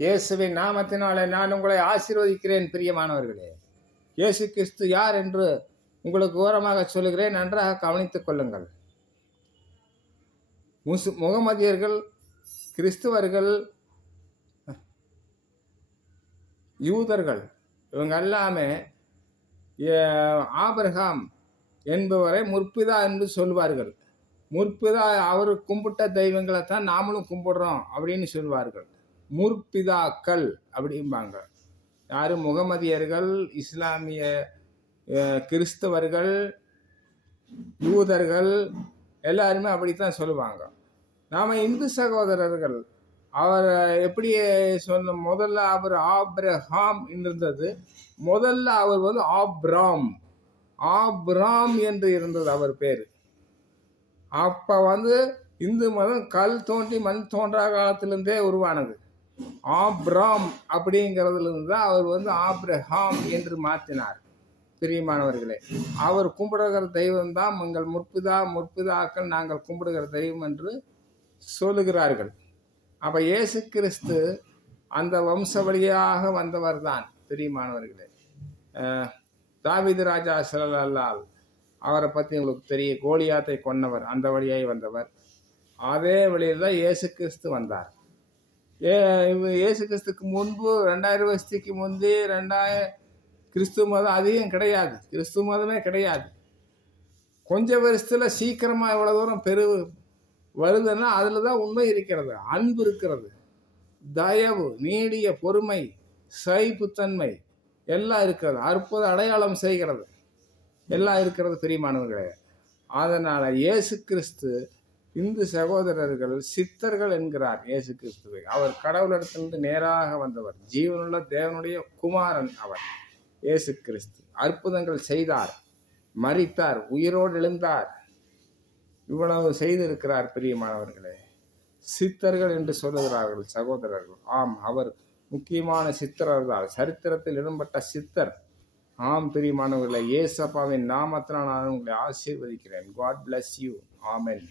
இயேசுவின் நாமத்தினாலே நான் உங்களை ஆசீர்வதிக்கிறேன். பிரியமானவர்களே, இயேசு கிறிஸ்து யார் என்று உங்களுக்கு விவரமாக சொல்லுகிறேன், நன்றாக கவனித்துக் கொள்ளுங்கள். முகமதியர்கள், கிறிஸ்துவர்கள், யூதர்கள் இவங்க எல்லாமே ஆபிரகாம் என்பவரை முற்பிதா என்று சொல்வார்கள். முற்பிதா அவர் கும்பிட்ட தெய்வங்களை தான் நாமளும் கும்பிடுறோம் அப்படின்னு சொல்வார்கள். முற்பிதாக்கள் அப்படிம்பாங்க. யாரு? முகமதியர்கள், இஸ்லாமிய கிறிஸ்தவர்கள், யூதர்கள் எல்லாருமே அப்படித்தான் சொல்லுவாங்க. நாம் இந்து சகோதரர்கள் அவர் எப்படி சொன்ன, முதல்ல அவர் ஆப்ரஹாம் இருந்தது, முதல்ல அவர் வந்து ஆப்ராம் என்று இருந்தது அவர் பேர். அப்போ வந்து இந்து மதம் கல் தோன்றி மண் தோன்றா காலத்திலிருந்தே உருவானது. ஆப்ராம் அப்படிங்கிறதுலேருந்து தான் அவர் வந்து ஆப்ரஹாம் என்று மாற்றினார். பிரியமானவர்களே, அவர் கும்பிடுகிற தெய்வம் தான் எங்கள் முற்பிதாக்கள் நாங்கள் கும்பிடுகிற தெய்வம் என்று சொல்லுகிறார்கள். அப்போ இயேசு கிறிஸ்து அந்த வம்ச வழியாக வந்தவர் தான். பிரியமானவர்களே, தாவீது ராஜா ஸல்லல்லாஹு அவரை பற்றி உங்களுக்கு தெரிய, கோலியாத்தை கொன்னவர், அந்த வழியாய் வந்தவர். அதே வழியில் தான் இயேசு கிறிஸ்து வந்தார். இயேசு கிறிஸ்துக்கு முன்பு 2000 வருஷத்துக்கு முந்தி கிறிஸ்துவ மதம் அதிகம் கிடையாது, கிறிஸ்துவ மதமே கிடையாது. கொஞ்சம் வருஷத்தில் சீக்கிரமாக இவ்வளோ தூரம் வருதுன்னா அதில் தான் உண்மை இருக்கிறது, அன்பு இருக்கிறது, தயவு, நீடிய பொறுமை, சகிப்புத்தன்மை எல்லாம் இருக்கிறது, அற்புத அடையாளம் செய்கிறது, எல்லாம் இருக்கிறது. பிரியமானவர்களே, அதனால் இயேசு கிறிஸ்து இந்து சகோதரர்கள் சித்தர்கள் என்கிறார் இயேசு கிறிஸ்துவை. அவர் கடவுளிடத்திலிருந்து நேராக வந்தவர், ஜீவனுள்ள தேவனுடைய குமாரன் அவர் இயேசு கிறிஸ்து. அற்புதங்கள் செய்தார், மரித்தார், உயிரோடு எழுந்தார், இவ்வளவு செய்திருக்கிறார். பிரியமானவர்களே, சித்தர்கள் என்று சொல்லுகிறார்கள் சகோதரர்கள். ஆம், அவர் முக்கியமான சித்தர்கள், சரித்திரத்தில் இடம்பெற்ற சித்தர். ஆம் பிரியமானவர்களே, இயேசப்பாவின் நாமத்தினால் நான் உங்களை ஆசீர்வதிக்கிறேன். God bless you. Amen.